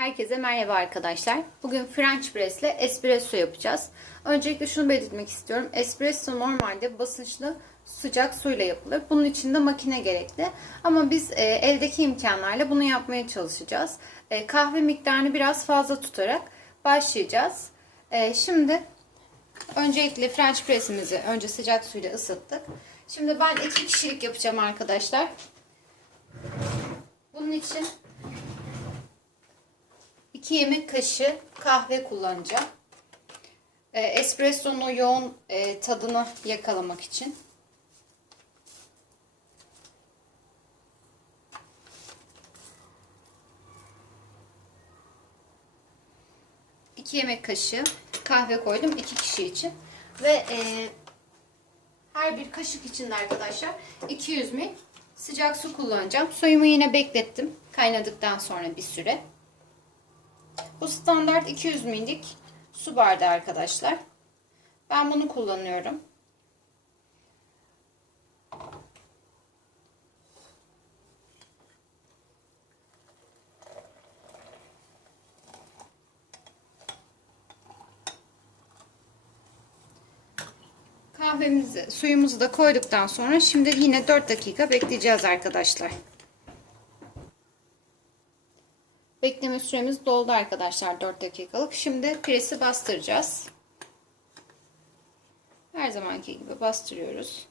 Herkese merhaba arkadaşlar. Bugün French press ile espresso yapacağız. Öncelikle şunu belirtmek istiyorum. Espresso normalde basınçlı sıcak suyla yapılır. Bunun için de makine gerekli. Ama biz e, eldeki imkanlarla bunu yapmaya çalışacağız. E, kahve miktarını biraz fazla tutarak başlayacağız. E, şimdi öncelikle French press'imizi önce sıcak suyla ısıttık. Şimdi ben iki kişilik yapacağım arkadaşlar. Bunun için 2 yemek kaşığı kahve kullanacağım. E, espresso'nun o yoğun e, tadını yakalamak için. İki yemek kaşığı kahve koydum iki kişi için. Ve e, her bir kaşık için de arkadaşlar 200 ml sıcak su kullanacağım. Suyumu yine beklettim kaynadıktan sonra bir süre. Bu standart 200 millik su bardağı arkadaşlar. Ben bunu kullanıyorum. Kahvemizi, suyumuzu da koyduktan sonra şimdi yine 4 dakika bekleyeceğiz arkadaşlar. Bekleme süremiz doldu arkadaşlar 4 dakikalık. Şimdi presi bastıracağız. Her zamanki gibi bastırıyoruz.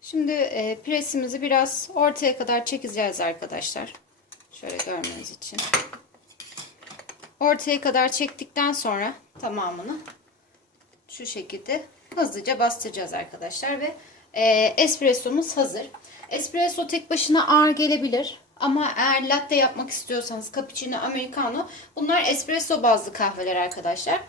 Şimdi e, presimizi biraz ortaya kadar çekeceğiz arkadaşlar. Şöyle görmeniz için. Ortaya kadar çektikten sonra tamamını şu şekilde hızlıca bastıracağız arkadaşlar ve e, espressomuz hazır. Espresso tek başına ağır gelebilir. Ama eğer latte yapmak istiyorsanız cappuccino, americano bunlar espresso bazlı kahveler arkadaşlar.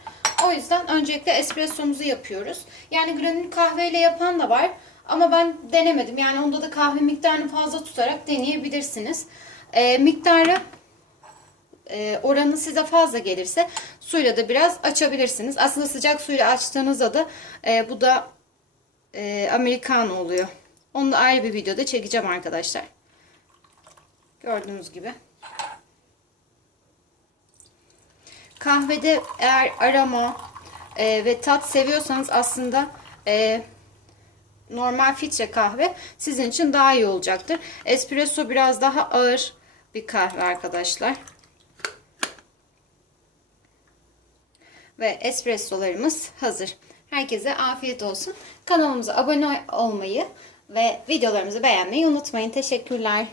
O yüzden öncelikle espressomuzu yapıyoruz. Yani granül kahveyle yapan da var. Ama ben denemedim. Yani onda da kahve miktarını fazla tutarak deneyebilirsiniz. E, miktarı e, oranı size fazla gelirse suyla da biraz açabilirsiniz. Aslında sıcak suyla açtığınızda da e, bu da e, americano oluyor. Onu da ayrı bir videoda çekeceğim arkadaşlar. Gördüğünüz gibi. Kahvede eğer aroma e, ve tat seviyorsanız aslında e, normal filtre kahve sizin için daha iyi olacaktır. Espresso biraz daha ağır bir kahve arkadaşlar. Ve espressolarımız hazır. Herkese afiyet olsun. Kanalımıza abone olmayı ve videolarımızı beğenmeyi unutmayın. Teşekkürler.